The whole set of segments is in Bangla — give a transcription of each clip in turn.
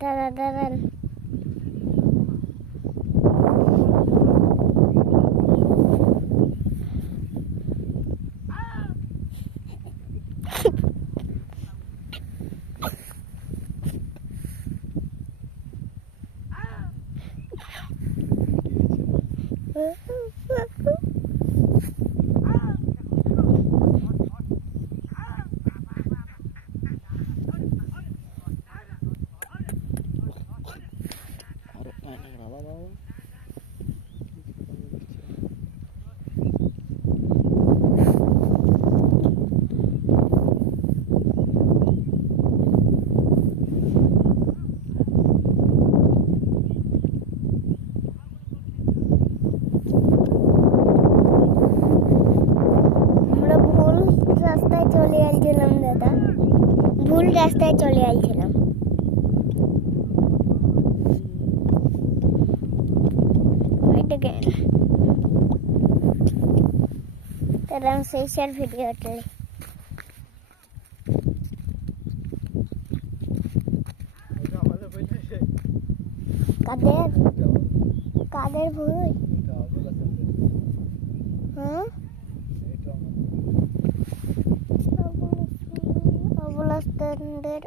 দাঁড়ান ভুল রাস্তায় চলে আসছিলাম তারা সেই সার ভিডিওটা কাদের ভুল হ্যাঁ অবলাস্তানদের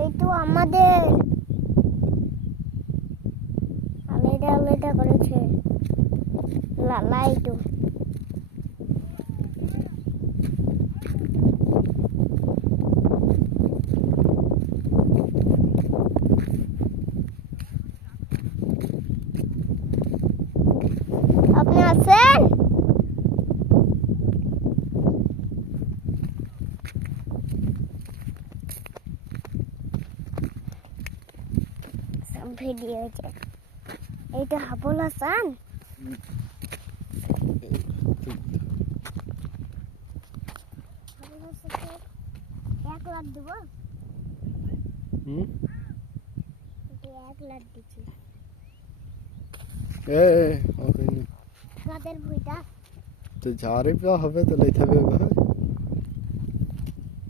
এই তো আমাদের আলাদা আলাদা করেছে লালাই তো আপনি আছেন সব ভিডিও আছে এইটা হাবুল হাসান এক লাখ দেব 1 লাখ দিচ্ছি কাদের ভুইটা তো যারে পা হবে তো লইতে হবে ভাই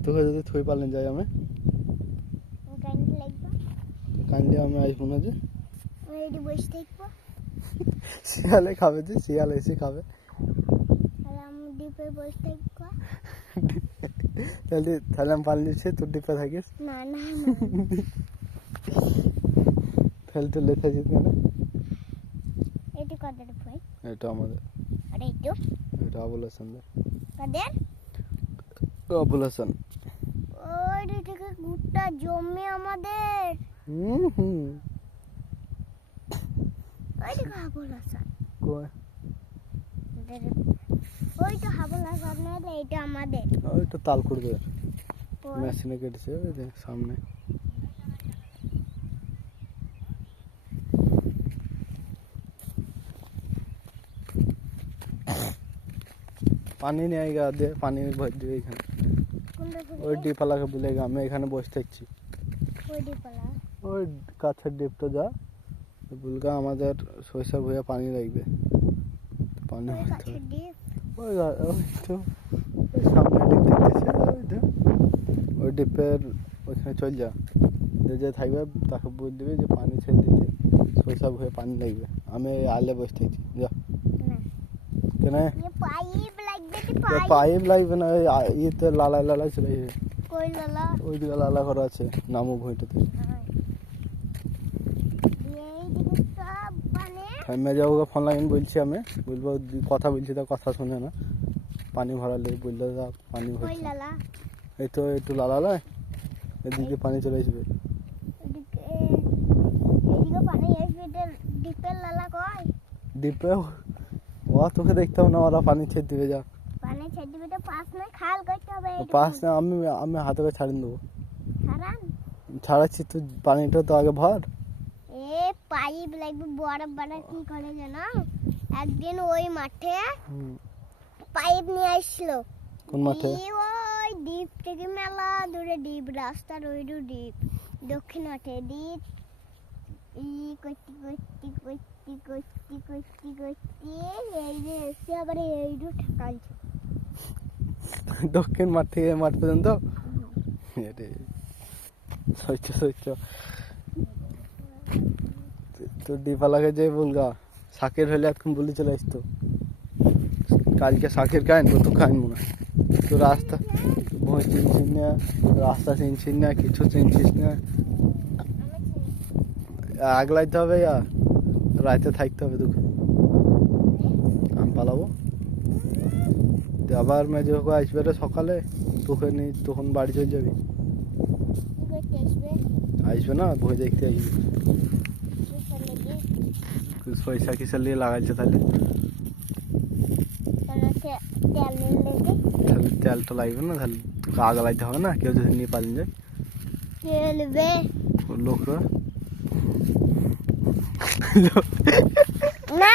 তোকে যদি থই পালেন যাই আমি কাইন্ডলি লাগবে কাইন্ডলি আমি আসবো না যে আমি এটি বসে থাকবো শিয়ালে খাবে যে শিয়াল এসে খাবে আর আমি ডিপে বসে থাকবো তাহলে আমি পালিয়ে দিচ্ছি তোর ডিপে থাকিস না তাহলে তো লেখা যেত না এটি কাদের ভুই এটা আমাদের আরে এটা আবুল হাসান কাদের আবুল হাসান ওই থেকে গুটটা জমি আমাদের ওই দেখো আবুল হাসান কই ওই তো আবুল হাসান না এটা আমাদের ওইটা তাল করবে মেশিনে কেটেছে ওই যে সামনে पानी नहीं आएगा दे पानी में भर दिए এখানে ওই ডিপালাকে বলেগা আমি এখানে বসে থাকছি ওই ডিপালা ওই কাছের ডিপটা যা বলগা আমাদের সরিষা ভুঁইয়া পানি লাগবে পানি কাছের ডিপ ওই তো সামনে ডিপ দেখতেছে ওইটা ওই ডিপের ওইখানে চল যা যে থাকবে তাকে বলে দিবে যে পানি ছেড়ে দিতে সরিষা ভুঁইয়া পানি লাগবে আমি আলে বসে থাকছি যা কেন পাইপ লাগবে না ইয়েতে লালাই লালাই চলে কই লালা ওই দিকে লালা করা আছে নামো ভুঁইটাতে থাইমে যাওগা ফোন লাগাইন বলছি আমি বলবো কথা বলছি তো কথা শুনে না পানি ভরালে বললে পানি ভরছে এই তো একটু লালা লাই এদিকে পানি চলে আসবে ডিপে ও তোকে দেখতাম না ওরা পানি ছেড়ে দিবে যা পানি ছেড়ে দিবে তো পাস না খাল করতে হবে পাস না আমি হাতে করে ছাড়িয়ে দেবো ছাড়ান ছাড়াচ্ছি তুই পানিটা তো আগে ভর এ পাইপ লাগবে বড় বড় কি করে জানো একদিন ওই মাঠে পাইপ নিয়ে আসলো কোন মাঠে ওই দ্বীপ থেকে মেলা দূরে দ্বীপ রাস্তার ওই দ্বীপ দক্ষিণ মাঠে দ্বীপ ই করতে করতে করতে করতে করতে করতে এই যে এসে আবার এই ঠেকালছে দক্ষিণ মাঠ থেকে এ মাঠ পর্যন্ত এরে সহ্য সহ্য তো দীপালাকে যে বলগা শাকের হলে এখন বলে চলে আসতো কালকে শাকের খাইন কত খাইন মনে হয়। তো রাস্তা ভয় চিনছিস না, রাস্তা চিনছিস না, কিছু চিনছিস না, আগলাইতে হবে আর রাতে থাকতে হবে তোকে। আম পালাবো তো আবার মেজে হোক আসবে রে সকালে, তোকে নেই তখন বাড়ি চলে যাবি। কি করতে আসবে? আসবে না বই দেখতে আসবে। কিসের লেগে? পয়সা কিসের নিয়ে লাগাইছে তাহলে? কেন তেলের লেগে? তাহলে তেলটা লাগবে না, তাহলে তোকে আগলাইতে হবে না, কেউ যদি নিয়ে পালিয়ে যায় তেলবে লোকরা না